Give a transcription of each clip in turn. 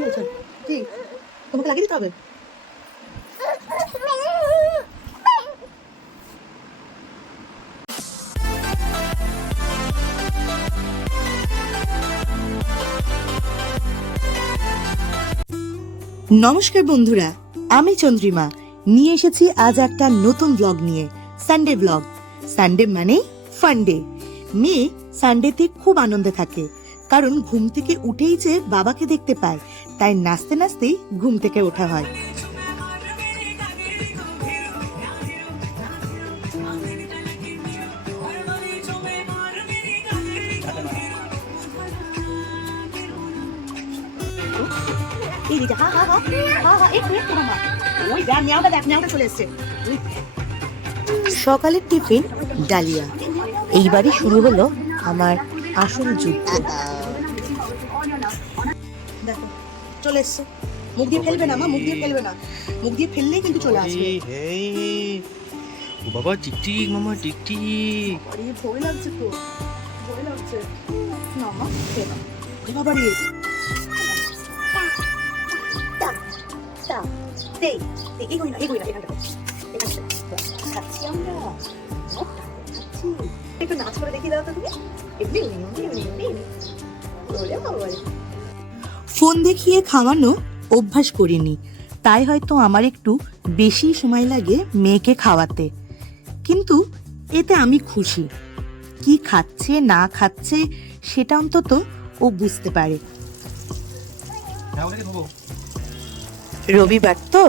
কি বলছেন? কি তোমাকে লাগিয়ে দিতে হবে? নমস্কার বন্ধুরা, আমি চন্দ্রিমা নিয়ে এসেছি আজ একটা নতুন ব্লগ নিয়ে। Sunday blog. সানডে মানে ফান্ডে। মেয়ে সানডেতে খুব আনন্দে থাকে, কারণ ঘুম থেকে উঠেই যে বাবাকে দেখতে পায়, তাই নাচতে নাচতেই ঘুম থেকে ওঠা হয়। সকালের টিফিন ডালিয়া। এইবারই শুরু হলো আমার আসল যুদ্ধ। দেখো চলে এসছে। মুখ দিয়ে ফেলবে না মা, মুখ দিয়ে ফেলবে না, মুখ দিয়ে ফেললেই কিন্তু চলে আসবে। ও বাবা টিকটিক মামা টিকটিক। আরে ভয় লাগছে তো, ভয় লাগছে না মা, খেলা বাবা রে। একটু নাচ করে দেখিয়ে দাও তো তুমি। ফোন দেখিয়ে খাওয়ানো অভ্যাস করিনি, তাই হয়তো আমার একটু বেশি সময় লাগে মেয়েকে খাওয়াতে, কিন্তু এতে আমি খুশি। কি খাচ্ছে না খাচ্ছে সেটা অন্তত ও বুঝতে পারে। রবিবার তো,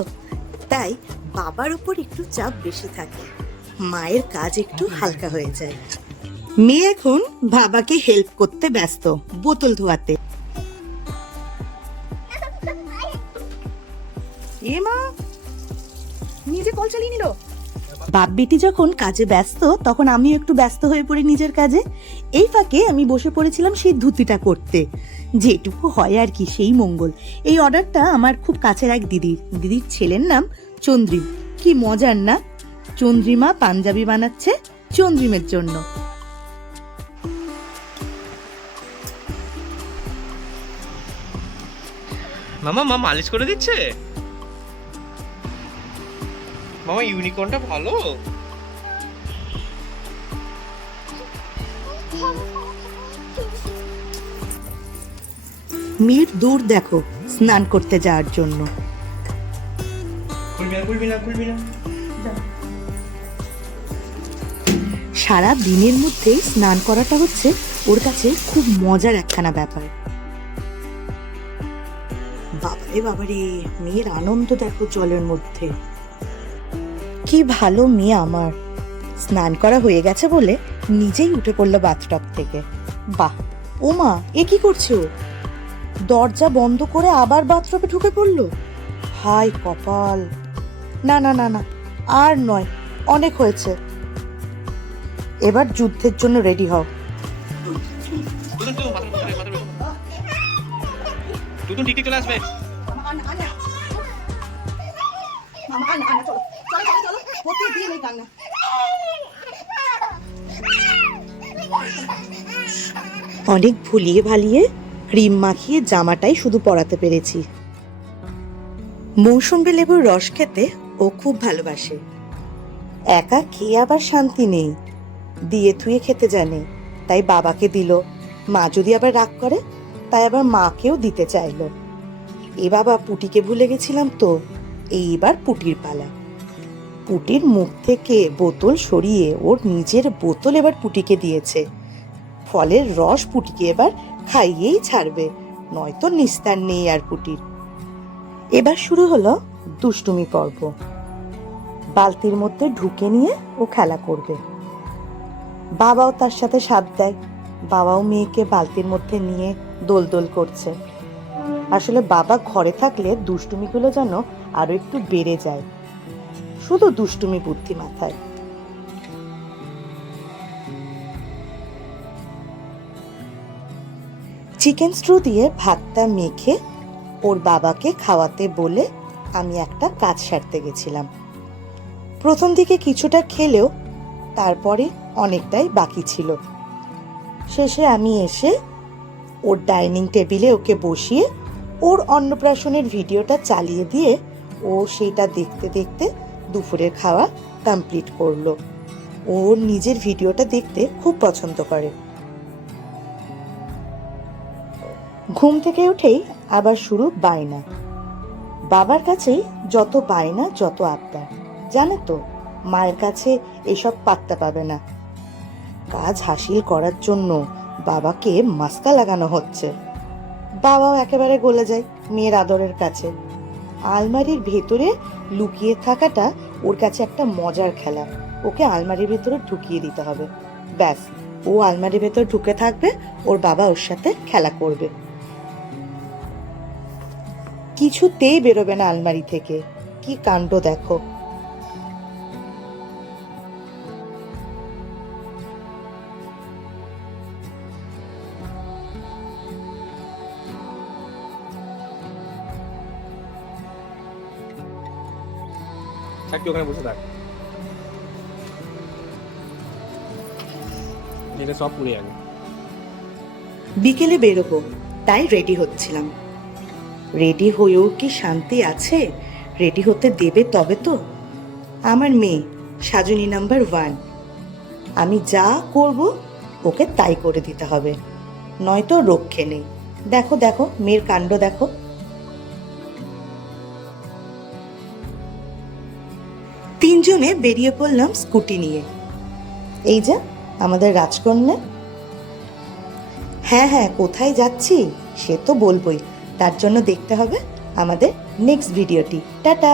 তাই বাবার উপর একটু চাপ বেশি থাকে, মায়ের কাজ একটু হালকা হয়ে যায়। মেয়ে এখন বাবাকে হেল্প করতে ব্যস্ত, বোতল ধোয়াতে। এ মা, নিজে কল চালিয়ে নিল। বাপ বেটি যখন কাজে ব্যস্ত, তখন আমিও একটু ব্যস্ত হয়ে পড়ি নিজের কাজে। এই ফাঁকে আমি বসে পড়েছিলাম সেই ধুতিটা করতে, যেটুকু হয় আর কি, সেই মঙ্গল। এই অর্ডারটা আমার খুব কাছের এক দিদির ছেলের নাম চন্দ্রিম। কি মজার না, চন্দ্রিমা পাঞ্জাবি বানাচ্ছে চন্দ্রিমের জন্য। মামা মা মালিশ করে দিচ্ছে। মামা ইউনিকর্নটা ভালো। মেয়ের দৌড় দেখো স্নান করতে যাওয়ার জন্য। খুলবি না। সারা দিনের মধ্যে স্নান করাটা হচ্ছে ওর কাছে খুব মজার একখানা ব্যাপার। বাবারে মেয়ের আনন্দ দেখো জলের মধ্যে। কি ভালো মেয়ে আমার। স্নান করা হয়ে গেছে বলে নিজেই উঠে পড়লো বাথটব থেকে। বাহ, ও মা, এ কি করছো? দরজা বন্ধ করে আবার বাথটবে ঢুকে পড়লো। হাই কপাল। না না না না, আর নয়, অনেক হয়েছে। এবার যুদ্ধের জন্য রেডি হও। তুতুন ঠিক চলে আসবে। অনেক ভুলিয়ে ভালিয়ে ক্রিম মাখিয়ে জামাটাই শুধু পরাতে পেরেছি। মৌসুমী লেবুর রস খেতে ও খুব ভালোবাসে। একা খেয়ে আবার শান্তি নেই, দিয়ে থুয়ে খেতে জানে, তাই বাবাকে দিল। মা যদি আবার রাগ করে, তাই আবার মাকেও দিতে চাইলো। এ বাবা, পুটিকে ভুলে গেছিলাম তো। এইবার পুটির পালা। পুটির মুখ থেকে বোতল সরিয়ে ওর নিজের বোতল এবার পুটিকে দিয়েছে। ফলের রস পুটিকে এবার খাইয়েই ছাড়বে, নয়তো নিস্তার নেই আর পুটির। এবার শুরু হলো দুষ্টুমি পর্ব। বালতির মধ্যে ঢুকে নিয়ে ও খেলা করবে। বাবাও তার সাথে সাথ দেয়। বাবাও মেয়েকে বালতির মধ্যে নিয়ে দোলদোল করছে। আসলে বাবা ঘরে থাকলে দুষ্টুমিগুলো যেন আরো একটু বেড়ে যায়। শুধু দুষ্টুমি বুদ্ধি মাথায়। চিকেন স্ট্রু দিয়ে ভাতটা মেখে ওর বাবাকে খাওয়াতে বলে আমি একটা কাজ সারতে গেছিলাম। প্রথম দিকে কিছুটা খেলেও তারপরে অনেকটাই বাকি ছিল। শেষে আমি এসে ওর ডাইনিং টেবিলে ওকে বসিয়ে ওর অন্নপ্রাশনের ভিডিওটা চালিয়ে দিয়ে ও সেটা দেখতে দেখতে দুপুরের খাওয়া কমপ্লিট করলো। ওর নিজের ভিডিওটা দেখতে খুব পছন্দ করে। ঘুম থেকে উঠেই আবার শুরু বায়না। বাবার কাছেই যত বায়না, যত আবদার। জানে তো, মায়ের কাছে এসব পাত্তা পাবে না। কাজ হাসিল করার জন্য বাবাকে মাস্কা লাগানো হচ্ছে। বাবাও একেবারে গলে যায় মেয়ের আদরের কাছে। আলমারির ভেতরে লুকিয়ে থাকাটা ওর কাছে একটা মজার খেলা। ওকে আলমারির ভেতরে ঢুকিয়ে দিতে হবে। ব্যাস, ও আলমারির ভেতর ঢুকে থাকবে, ওর বাবা ওর সাথে খেলা করবে। কিছুতেই বেরোবে না আলমারি থেকে। কি কাণ্ড দেখো। থাকতে ওখানে বসে থাক, এটা সব পুড়ে যাবে। বিকেলে বেরোবো, তাই রেডি হচ্ছিলাম। রেডি হয়েও কি শান্তি আছে? রেডি হতে দেবে তবে তো। আমার মেয়ে সাজনী নাম্বার 1। আমি যা করব ওকে তাই করে দিতে হবে, নয়তো রক্ষে নেই। দেখো দেখো মেয়ের কাণ্ড দেখো। তিনজনে বেরিয়ে পড়লাম স্কুটি নিয়ে। এই যে আমাদের রাজকন্যা। হ্যাঁ হ্যাঁ, কোথায় যাচ্ছি সে তো বলবোই। তার জন্য দেখতে হবে আমাদের নেক্সট ভিডিওটি। টাটা।